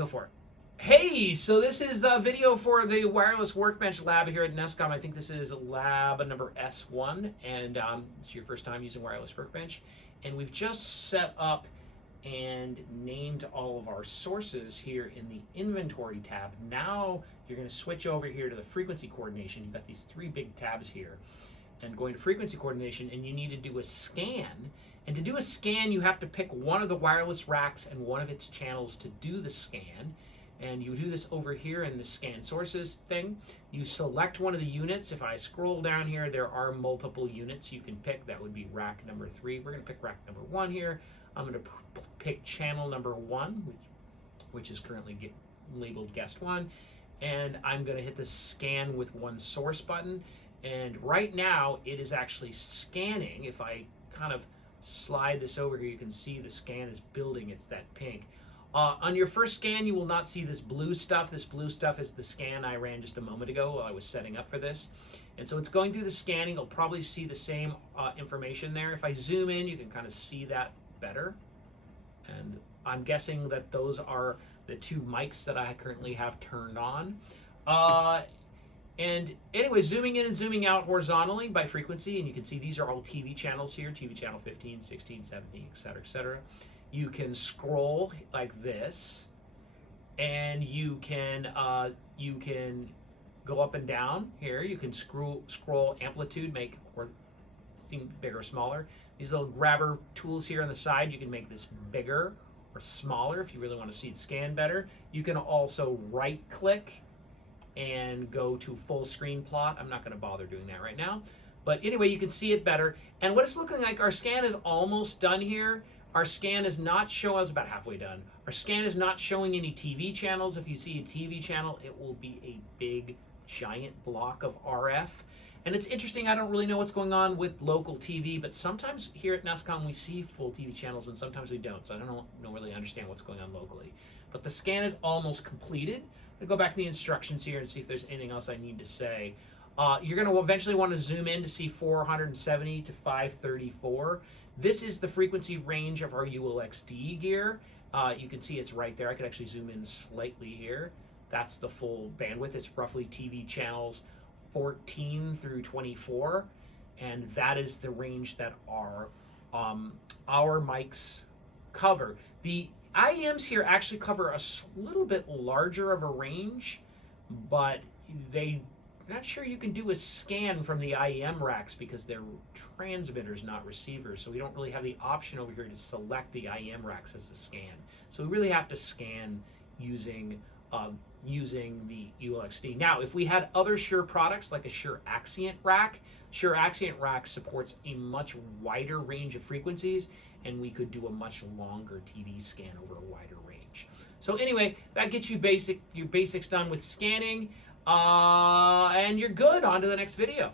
Go for it. Hey, so this is the video for the wireless workbench lab here at NESCOM. I think this is lab number S1, and it's your first time using wireless workbench. And we've just set up and named all of our sources here in the inventory tab. Now you're going to switch over here to the frequency coordination. You've got these three big tabs here. And going to frequency coordination, and you need to do a scan. And to do a scan, you have to pick one of the wireless racks and one of its channels to do the scan. And you do this over here in the scan sources thing. You select one of the units. If I scroll down here, there are multiple units you can pick. That would be rack number 3. We're going to pick rack number 1 here. I'm going to pick channel number 1, which is currently labeled guest 1. And I'm going to hit the scan with one source button. And right now, it is actually scanning. If I kind of slide this over here, you can see the scan is building. It's that pink. On your first scan, you will not see this blue stuff. This blue stuff is the scan I ran just a moment ago while I was setting up for this. And so it's going through the scanning. You'll probably see the same information there. If I zoom in, you can kind of see that better. And I'm guessing that those are the two mics that I currently have turned on. And anyway, zooming in and zooming out horizontally by frequency, and you can see these are all TV channels here, TV channel 15, 16, 17, et cetera, et cetera. You can scroll like this, and you can go up and down here. You can scroll amplitude, make or seem bigger or smaller. These little grabber tools here on the side, you can make this bigger or smaller if you really want to see it scan better. You can also right click and go to full screen plot. I'm not going to bother doing that right now. But anyway, you can see it better. And what it's looking like, our scan is almost done here. Our scan is not showing, it's about halfway done. Our scan is not showing any TV channels. If you see a TV channel, it will be a big, giant block of RF. And it's interesting, I don't really know what's going on with local TV, but sometimes here at NESCOM we see full TV channels and sometimes we don't. So I don't really understand what's going on locally. But the scan is almost completed. I'm gonna go back to the instructions here and see if there's anything else I need to say. You're going to eventually want to zoom in to see 470 to 534. This is the frequency range of our ULXD gear. You can see it's right there. I could actually zoom in slightly here. That's the full bandwidth. It's roughly TV channels 14 through 24, and that is the range that our mics cover. The IEMs here actually cover a little bit larger of a range, but not sure you can do a scan from the IEM racks because they're transmitters, not receivers. So we don't really have the option over here to select the IEM racks as a scan. So we really have to scan using the ULXD. Now, if we had other Shure products like a Shure Axient rack supports a much wider range of frequencies, and we could do a much longer TV scan over a wider range. So anyway, that gets you your basics done with scanning. And you're good. On to the next video.